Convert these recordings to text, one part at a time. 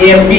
AMP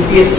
UPSC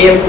AMP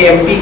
AMP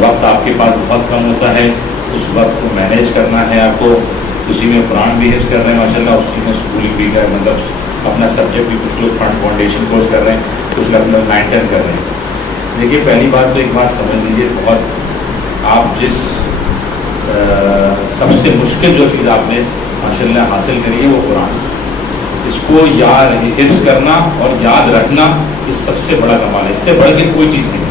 وقت آپ کے پاس بہت کم ہوتا ہے، اس وقت کو مینیج کرنا ہے آپ کو. اسی میں قرآن بھی حفظ کر رہے ہیں ماشاء اللہ، اسی میں اسکولنگ بھی کر، مطلب اپنا سبجیکٹ بھی کچھ لوگ فاؤنڈیشن کورس کر رہے ہیں، کچھ لوگ 9-10 کر رہے ہیں. دیکھیے پہلی بات تو ایک بات سمجھ لیجیے، بہت آپ جس سب سے مشکل جو چیز آپ نے ماشاء اللہ حاصل کری ہے وہ قرآن. اس کو یاد حفظ کرنا اور یاد رکھنا اس سب سے بڑا کمال ہے، اس سے بڑھ کے کوئی چیز نہیں ہے.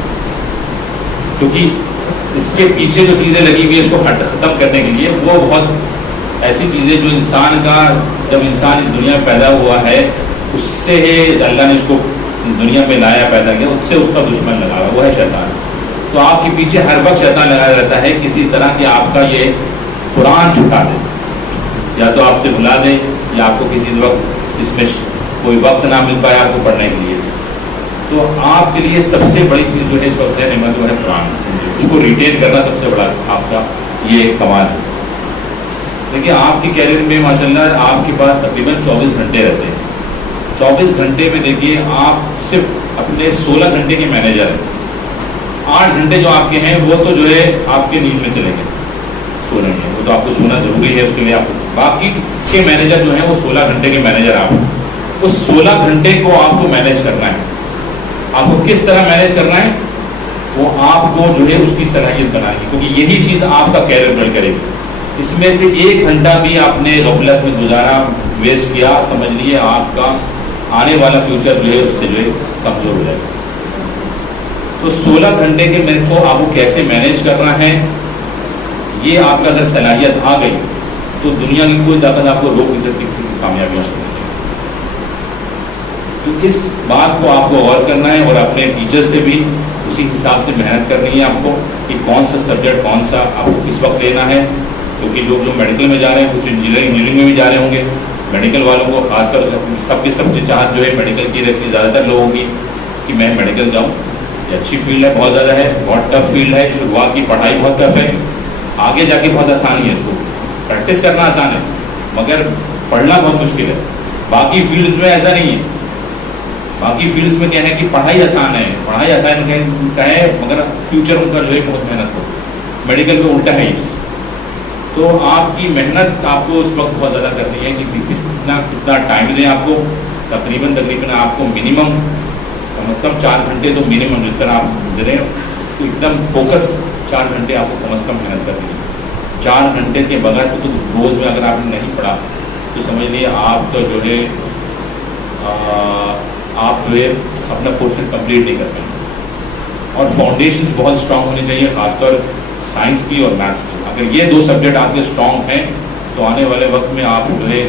کیونکہ اس کے پیچھے جو چیزیں لگی ہوئی ہے اس کو ختم کرنے کے لیے، وہ بہت ایسی چیزیں جو انسان کا، جب انسان اس دنیا میں پیدا ہوا ہے اس سے اللہ نے اس کو دنیا میں لایا، پیدا کیا، اس سے اس کا دشمن لگا ہوا وہ ہے شیطان. تو آپ کے پیچھے ہر وقت شیطان لگایا رہتا ہے کسی طرح کہ آپ کا یہ قرآن چھٹا دے، یا تو آپ سے بھلا دے، یا آپ کو کسی وقت اس میں کوئی وقت نہ مل پائے آپ کو پڑھنے کے لیے. تو آپ کے لیے سب سے بڑی چیز جو ہے اس وقت ہے نعمت، وہ ہے قرآن. اس کو ریٹین کرنا سب سے بڑا آپ کا یہ کمال ہے. دیکھیے آپ کے کیریئر میں ماشاء اللہ آپ کے پاس تقریباً 24 گھنٹے رہتے ہیں. 24 گھنٹے میں دیکھیے آپ صرف اپنے 16 گھنٹے کے مینیجر ہیں. 8 گھنٹے جو آپ کے ہیں وہ تو جو ہے آپ کے نیند میں چلیں گے، سو رہے ہیں، وہ تو آپ کو سونا ضروری ہے، اس کے لیے آپ کو باقی کے مینیجر جو ہیں وہ 16 گھنٹے کے مینیجر آپ ہیں. اس 16 گھنٹے کو آپ کو مینیج کرنا ہے. آپ کو کس طرح مینیج کرنا ہے؟ وہ آپ کو جو ہے اس کی صلاحیت بنائے گی، کیونکہ یہی چیز آپ کا کیریئر بلڈ کرے گی. اس میں سے 1 گھنٹہ بھی آپ نے غفلت میں گزارا، ویسٹ کیا، سمجھ لیے آپ کا آنے والا فیوچر جو ہے اس سے جو ہے کمزور ہو جائے گا. تو 16 گھنٹے کے میرے کو آپ کو کیسے مینیج کرنا ہے، یہ آپ کا اگر صلاحیت آ گئی تو دنیا کی کوئی طاقت آپ کو روک نہیں سکتی کسی کی کامیابی حاصل کرنے. تو اس بات کو آپ کو غور کرنا ہے اور اپنے ٹیچر سے بھی اسی حساب سے محنت کرنی ہے آپ کو کہ کون سا سبجیکٹ کون سا آپ کو کس وقت لینا ہے. کیونکہ جو لوگ میڈیکل میں جا رہے ہیں، کچھ انجینئرنگ میں بھی جا رہے ہوں گے. میڈیکل والوں کو خاص کر سب کی چاہت جو ہے میڈیکل کی رہتی ہے زیادہ تر لوگوں کی کہ میں میڈیکل جاؤں. یہ اچھی فیلڈ ہے، بہت زیادہ ہے، بہت ٹف فیلڈ ہے. شروعات کی پڑھائی بہت ٹف ہے، آگے جا کے بہت آسانی ہے. اس کو پریکٹس کرنا آسان ہے مگر پڑھنا بہت مشکل ہے. باقی فیلڈز میں ایسا نہیں ہے. باقی فیلڈز میں کیا ہے کہ پڑھائی آسان ہے، پڑھائی آسان کا ہے مگر فیوچر ان کا جو ہے بہت محنت ہوتی ہے. میڈیکل میں الٹا ہے یہ چیز. تو آپ کی محنت آپ کو اس وقت بہت زیادہ کرنی ہے کہ کتنا ٹائم دیں آپ کو. تقریباً آپ کو منیمم کم از کم 4 گھنٹے تو منیمم جس طرح آپ دے رہے ہیں ایک دم فوکس 4 گھنٹے آپ کو کم از کم محنت کرنی ہے. 4 گھنٹے کے بغیر تو روز میں اگر آپ نے نہیں پڑھا تو سمجھ لیے آپ کا جو ہے آپ جو ہے اپنا پورشن کمپلیٹ نہیں کر پائیں گے. اور فاؤنڈیشنز بہت اسٹرانگ ہونی چاہیے، خاص طور سائنس کی اور میتھس کی. اگر یہ 2 سبجیکٹ آپ کے اسٹرانگ ہیں تو آنے والے وقت میں آپ جو ہے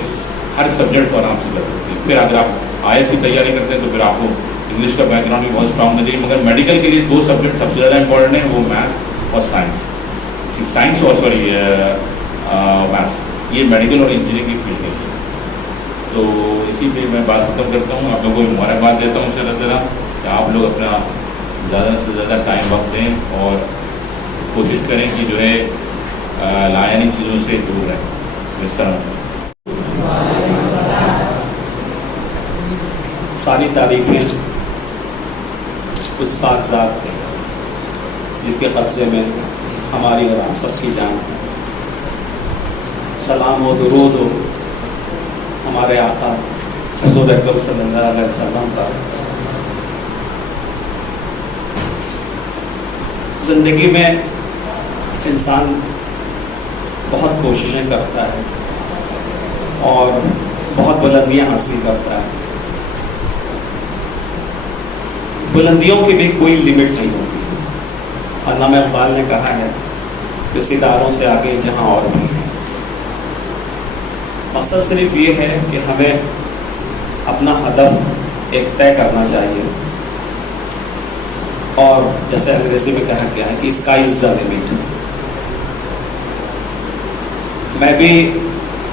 ہر سبجیکٹ کو آرام سے کر سکتے ہیں. پھر اگر آپ IAS کی تیاری کرتے ہیں تو پھر آپ کو انگلش کا بیک گراؤنڈ بھی بہت اسٹرانگ ہونا چاہیے. مگر میڈیکل کے لیے 2 سبجیکٹ سب سے زیادہ امپورٹنٹ ہیں، وہ میتھس اور سائنس. سائنس اور میتھس یہ میڈیکل اور انجینئرنگ کی فیلڈ ہے. تو اسی پہ میں بات ختم کرتا ہوں. آپ لوگوں کو مبارکباد دیتا ہوں سے طرح کہ آپ لوگ اپنا زیادہ سے زیادہ ٹائم وقت دیں اور کوشش کریں کہ جو ہے لایانی چیزوں سے دور رہیں. السلام. ساری تعریفیں اس پاک ذات کے جس کے قبضے میں ہماری اور آپ سب کی جان ہے. سلام و درود ہو ہمارے آقا حضور اکرم صلی اللہ علیہ وسلم پر. زندگی میں انسان بہت کوششیں کرتا ہے اور بہت بلندیاں حاصل کرتا ہے. بلندیوں کی بھی کوئی لمٹ نہیں ہوتی. علامہ اقبال نے کہا ہے کہ ستاروں سے آگے جہاں اور بھی ہیں. مقصد صرف یہ ہے کہ ہمیں اپنا ہدف ایک طے کرنا چاہیے اور جیسے انگریزی میں کہا گیا ہے کہ اسکائی از دا لمٹ. میں بھی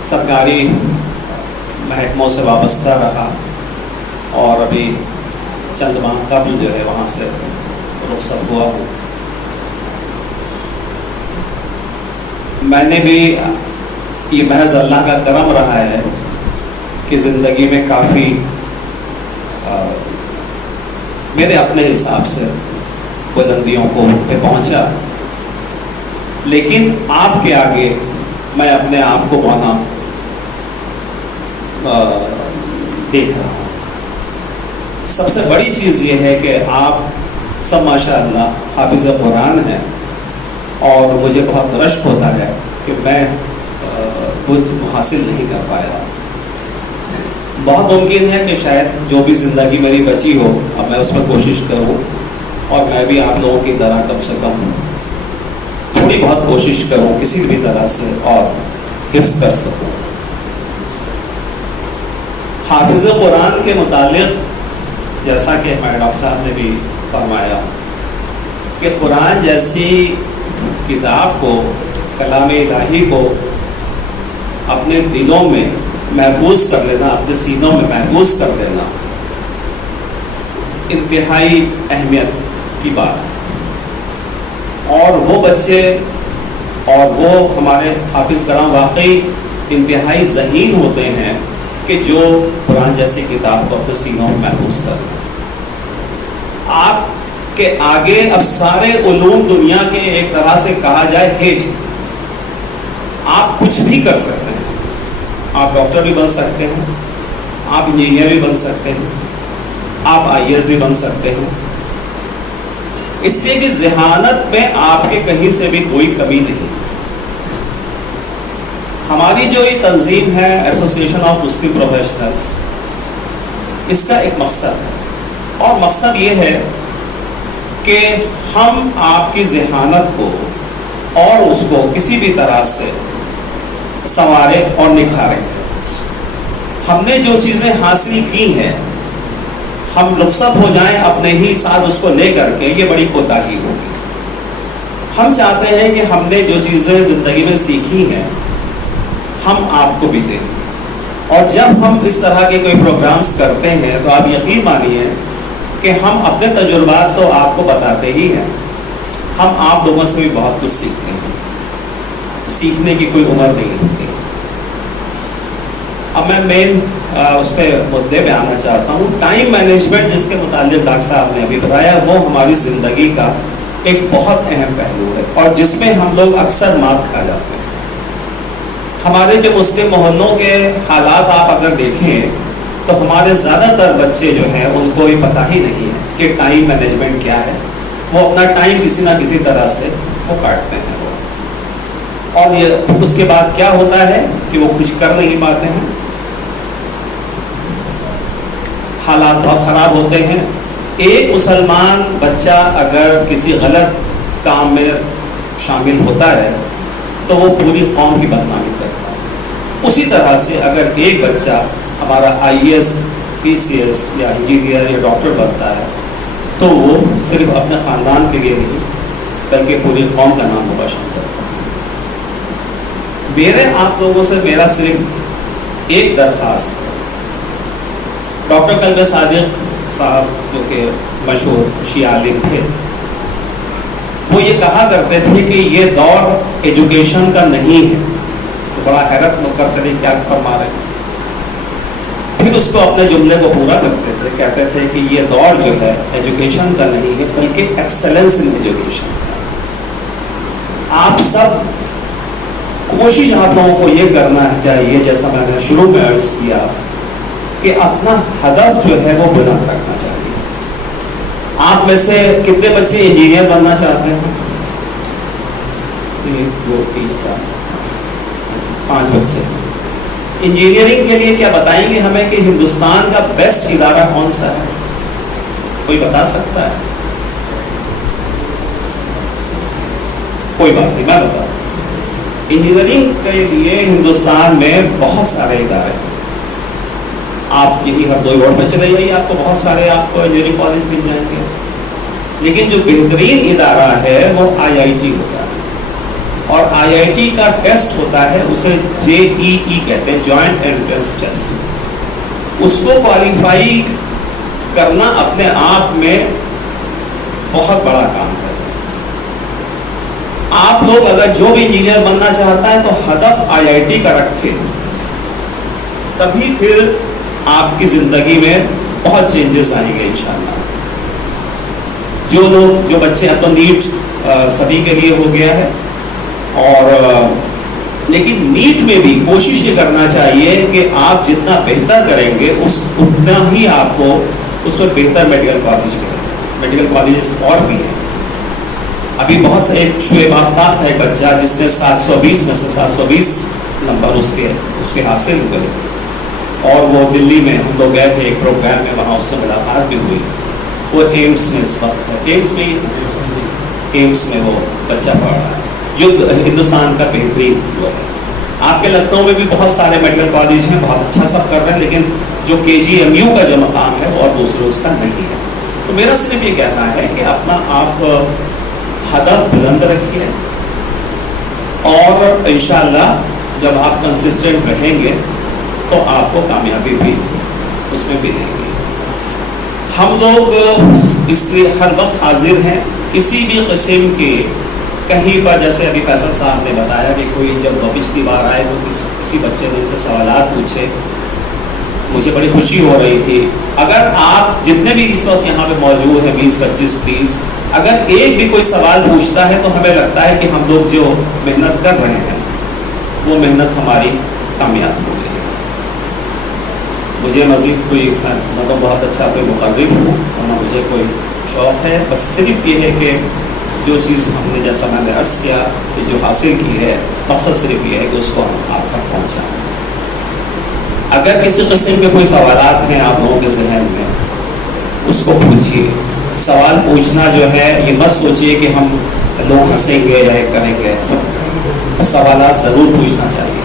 سرکاری محکموں سے وابستہ رہا اور ابھی چند ماہ قبل جو ہے وہاں سے رخصت ہوا ہوں. میں نے بھی یہ محض اللہ کا کرم رہا ہے کہ زندگی میں کافی میرے اپنے حساب سے بلندیوں کو پہ پہنچا لیکن آپ کے آگے میں اپنے آپ کو مانا دیکھ رہا ہوں. سب سے بڑی چیز یہ ہے کہ آپ سب ماشاء اللہ حافظ قرآن ہیں، اور مجھے بہت رشک ہوتا ہے کہ میں کچھ حاصل نہیں کر پایا. بہت ممکن ہے کہ شاید جو بھی زندگی میری بچی ہو اب میں اس میں کوشش کروں، اور میں بھی آپ لوگوں کی طرح کم سے کم تھوڑی بہت کوشش کروں کسی بھی طرح سے اور حفظ کر سکوں. حافظ قرآن کے متعلق جیسا کہ ہمارے ڈاکٹر صاحب نے بھی فرمایا کہ قرآن جیسی کتاب کو، کلام الہی کو اپنے دلوں میں محفوظ کر لینا، اپنے سینوں میں محفوظ کر لینا انتہائی اہمیت کی بات ہے. اور وہ بچے اور وہ ہمارے حافظ کرام واقعی انتہائی ذہین ہوتے ہیں کہ جو قرآن جیسی کتاب کو اپنے سینوں میں محفوظ کر لیں. آپ کے آگے اب سارے علوم دنیا کے ایک طرح سے کہا جائے ہیج، آپ کچھ بھی کر سکتے ہیں. آپ ڈاکٹر بھی بن سکتے ہیں، آپ انجینئر بھی بن سکتے ہیں، آپ IAS بھی بن سکتے ہیں. اس لیے کہ ذہانت میں آپ کے کہیں سے بھی کوئی کمی نہیں. ہماری جو یہ تنظیم ہے ایسوسیشن آف مسلم پروفیشنلز، اس کا ایک مقصد ہے، اور مقصد یہ ہے کہ ہم آپ کی ذہانت کو اور اس کو کسی بھی طرح سے سنواریں اور نکھاریں. ہم نے جو چیزیں حاصل کی ہیں ہم رخصت ہو جائیں اپنے ہی ساتھ اس کو لے کر کے، یہ بڑی کوتاہی ہوگی. ہم چاہتے ہیں کہ ہم نے جو چیزیں زندگی میں سیکھی ہیں ہم آپ کو بھی دیں. اور جب ہم اس طرح کے کوئی پروگرامز کرتے ہیں تو آپ یقین مانیے کہ ہم اپنے تجربات تو آپ کو بتاتے ہی ہیں، ہم آپ لوگوں سے بھی بہت کچھ سیکھتے ہیں. سیکھنے کی کوئی عمر نہیں ہوتی. اب میں مین اس پہ مدعے پہ آنا چاہتا ہوں. ٹائم مینجمنٹ جس کے متعلق ڈاکٹر صاحب نے ابھی بتایا، وہ ہماری زندگی کا ایک بہت اہم پہلو ہے، اور جس میں ہم لوگ اکثر مات کھا جاتے ہیں. ہمارے جو مسلم محلوں کے حالات آپ اگر دیکھیں تو ہمارے زیادہ تر بچے جو ہیں ان کو یہ پتہ ہی نہیں ہے کہ ٹائم مینجمنٹ کیا ہے. وہ اپنا ٹائم کسی نہ کسی طرح سے وہ کاٹتے ہیں، اور یہ اس کے بعد کیا ہوتا ہے کہ وہ کچھ کر نہیں پاتے ہیں. حالات بہت خراب ہوتے ہیں. ایک مسلمان بچہ اگر کسی غلط کام میں شامل ہوتا ہے تو وہ پوری قوم کی بدنامی کرتا ہے. اسی طرح سے اگر ایک بچہ ہمارا IAS PCS یا انجینئر یا ڈاکٹر بنتا ہے تو وہ صرف اپنے خاندان کے لیے نہیں بلکہ پوری قوم کا نام روشن کرتا ہے. میرے آپ لوگوں سے میرا صرف ایک درخواست ہے. ڈاکٹر قلب صادق صاحب جو کہ مشہور شیعہ عالم تھے، وہ یہ کہا کرتے تھے کہ یہ دور ایجوکیشن کا نہیں ہے. تو بڑا حیرت کرتے تھے کیا فرما رہے ہیں. پھر اس کو اپنے جملے کو پورا کرتے تھے، کہتے تھے کہ یہ دور جو ہے ایجوکیشن کا نہیں ہے بلکہ ایکسلنس ان ایجوکیشن ہے. آپ سب کوشش آپ لوگوں کو یہ کرنا چاہیے، جیسا میں نے شروع میں عرض کیا، کہ اپنا ہدف جو ہے وہ بلند رکھنا چاہیے. آپ میں سے کتنے بچے انجینئر بننا چاہتے ہیں؟ 1 2 3 4 5 بچے. انجینئرنگ کے لیے کیا بتائیں گے ہمیں کہ ہندوستان کا بیسٹ ادارہ کون سا ہے؟ کوئی بتا سکتا ہے؟ کوئی بات نہیں، میں بتا دوں. انجینئرنگ کے لیے ہندوستان میں بہت سارے ادارے ہیں. آپ یہی ہر 2 روڈ پہ چلے جائیے، آپ کو بہت سارے آپ کو انجینئرنگ کالج مل جائیں گے. لیکن جو بہترین ادارہ ہے وہ IIT ہوتا ہے، اور IIT کا ٹیسٹ ہوتا ہے اسے JEE کہتے ہیں، جوائنٹ انٹرنس ٹیسٹ. اس کو کوالیفائی کرنا اپنے آپ میں بہت بڑا کام ہے. آپ لوگ اگر جو بھی انجینئر بننا چاہتا ہے تو ہدف IIT کا رکھے، تبھی پھر آپ کی زندگی میں بہت چینجز آئیں گے انشاءاللہ. جو بچے اب تو نیٹ سبھی کے لیے ہو گیا ہے، اور لیکن نیٹ میں بھی کوشش یہ کرنا چاہیے کہ آپ جتنا بہتر کریں گے اتنا ہی آپ کو اس میں بہتر میڈیکل کالج ملے. میڈیکل کالجز اور بھی ہیں. ابھی بہت سے ایک شعیب آفتاب تھا ایک بچہ جس نے 720 میں سے 720 نمبر اس کے حاصل ہوئے, اور وہ دلی میں ہم لوگ گئے تھے ایک پروگرام میں, وہاں اس سے ملاقات بھی ہوئی. وہ ایمس میں اس وقت ہے, ایمس میں وہ بچہ پڑھ رہا ہے جو ہندوستان کا بہترین وہ ہے. آپ کے لکھنؤ میں بھی بہت سارے میڈیکل کالج ہیں, بہت اچھا سب کر رہے ہیں, لیکن جو KGMU کا جو مقام ہے وہ اور دوسرے اس کا نہیں ہے. تو میرا صرف یہ کہنا ہے کہ اپنا آپ ہدف بلند رکھیے, اور انشاءاللہ جب آپ کنسسٹنٹ رہیں گے تو آپ کو کامیابی بھی اس میں ملے گی. ہم لوگ اس لیے ہر وقت حاضر ہیں کسی بھی قسم کے کہیں پر, جیسے ابھی فیصل صاحب نے بتایا کہ کوئی جب پچھلی بار آئے تو کسی بچے نے ان سے سوالات پوچھے, مجھے بڑی خوشی ہو رہی تھی. اگر آپ جتنے بھی اس وقت یہاں پہ موجود ہیں 20 25 30, اگر ایک بھی کوئی سوال پوچھتا ہے تو ہمیں لگتا ہے کہ ہم لوگ جو محنت کر رہے ہیں وہ محنت ہماری کامیاب ہو گئی ہے. مجھے مزید کوئی مطلب بہت اچھا کوئی مقرر ہوں ورنہ مجھے کوئی شوق ہے, بس صرف یہ ہے کہ جو چیز ہم نے جیسا میں نے عرض کیا کہ جو حاصل کی ہے, مقصد صرف یہ ہے کہ اس کو ہم آپ تک پہنچائیں. اگر کسی قسم کے کوئی سوالات ہیں آپ لوگوں کے ذہن میں, اس کو پوچھیے. سوال پوچھنا جو ہے یہ مت سوچیے کہ ہم لوگ ہنسیں گے یا کریں گے, سب سوالات ضرور پوچھنا چاہیے.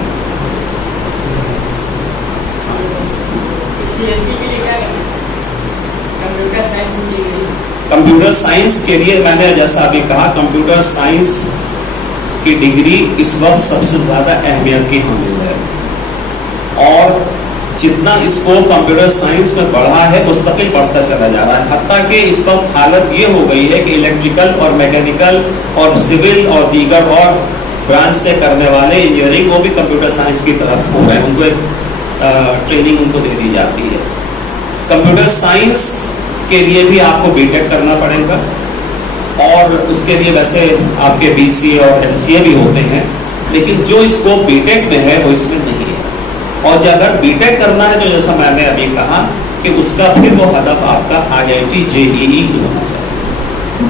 کمپیوٹر سائنس کے لیے میں نے جیسا ابھی کہا, کمپیوٹر سائنس کی ڈگری اس وقت سب سے زیادہ اہمیت کی حامل ہے, اور جتنا اسکوپ کمپیوٹر سائنس میں بڑھا ہے مستقل بڑھتا چلا جا رہا ہے. حتیٰ کہ اس وقت حالت یہ ہو گئی ہے کہ الیکٹریکل اور میکینیکل اور سول اور دیگر اور برانچ سے کرنے والے انجینئرنگ وہ بھی کمپیوٹر سائنس کی طرف ہو رہے ہیں, ان کو ٹریننگ ان کو دے دی جاتی ہے. کمپیوٹر سائنس کے لیے بھی آپ کو BTech کرنا پڑے گا, اور اس کے لیے ویسے آپ کے BCA اور MCA بھی ہوتے ہیں, لیکن جو اسکوپ BTech میں ہے وہ اس میں نہیں ہے. اور جب اگر BTech کرنا ہے تو جیسا میں نے ابھی کہا کہ اس کا پھر وہ ہدف آپ کا IIT JEE ہونا چاہیے,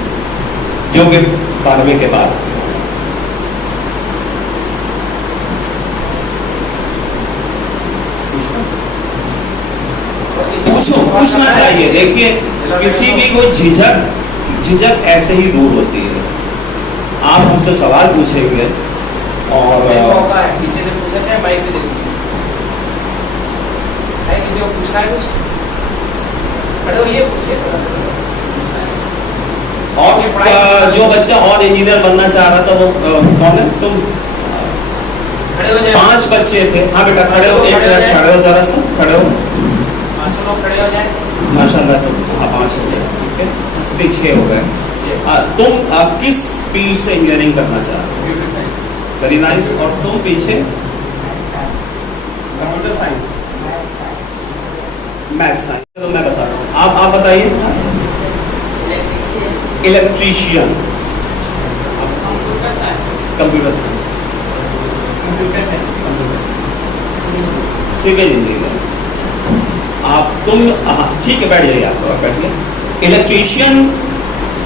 جو کہ 12ویں کے بعد. پوچھنا چاہیے. دیکھیے کسی بھی کو جھجک ایسے ہی دور ہوتی ہے. آپ ہم سے سوال پوچھیں گے اور جو بچہ اور انجینئر بننا چاہ رہا تھا وہ کون ہے؟ تم 5 بچے تھے. ہاں بیٹا کھڑے ہو, ایک منٹ کھڑے ہو, ذرا سا کھڑے ہو. ماشاء اللہ تم 5 ہو گئے, ٹھیک ہے, ابھی 6 ہو گئے. تم کس فیلڈ سے انجینئرنگ کرنا چاہ رہے ہو؟ Very nice. اور تم پیچھے کمپیوٹر سائنس, میتھ سائنس. تو میں بتا رہا ہوں, آپ بتائیے. Electrician, computer science, civil engineer. تم ٹھیک ہے, بیٹھ جائیے, آپ بیٹھیے. الیکٹریشین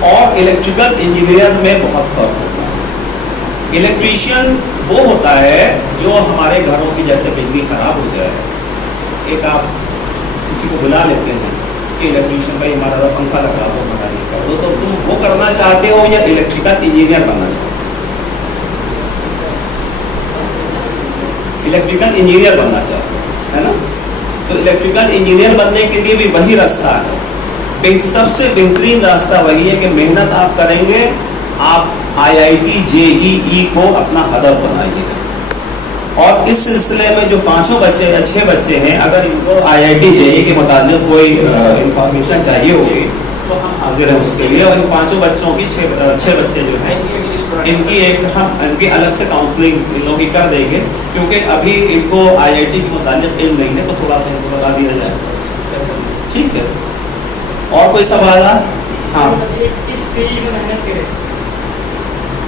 اور الیکٹریکل انجینئر میں بہت فرق ہوتا ہے. الیکٹریشین وہ ہوتا ہے جو ہمارے گھروں کی جیسے بجلی خراب ہو جائے, ایک آپ کسی کو بلا لیتے ہیں کہ الیکٹریشین بھائی ہمارا پنکھا لگا دو, میکینک کر دو, تو تم وہ کرنا چاہتے ہو یا الیکٹریکل انجینئر بننا چاہتے ہو؟ الیکٹریکل انجینئر بننا چاہتے ہو, ہے نا. تو الیکٹریکل انجینئر بننے کے لیے بھی وہی راستہ ہے. سب سے بہترین راستہ وہی ہے کہ محنت آپ کریں گے, آپ IIT JEE کو اپنا ہدف بنائیے. اور اس سلسلے میں جو 5 بچے یا 6 بچے ہیں, اگر ان کو IIT JEE کے متعلق کوئی انفارمیشن چاہیے ہوگی تو ہم حاضر ہیں اس کے لیے. اور ان 5 بچوں کی 6 بچے جو ہیں ان کی ان کی الگ سے کاؤنسلنگ ان لوگوں کی کر دیں گے, کیونکہ ابھی ان کو IIT کے متعلق علم نہیں ہے, تو تھوڑا سا ان کو بتا دیا جائے. ٹھیک ہے. اور کوئی سوالات؟ ہاں, اس فیلڈ میں محنت کریں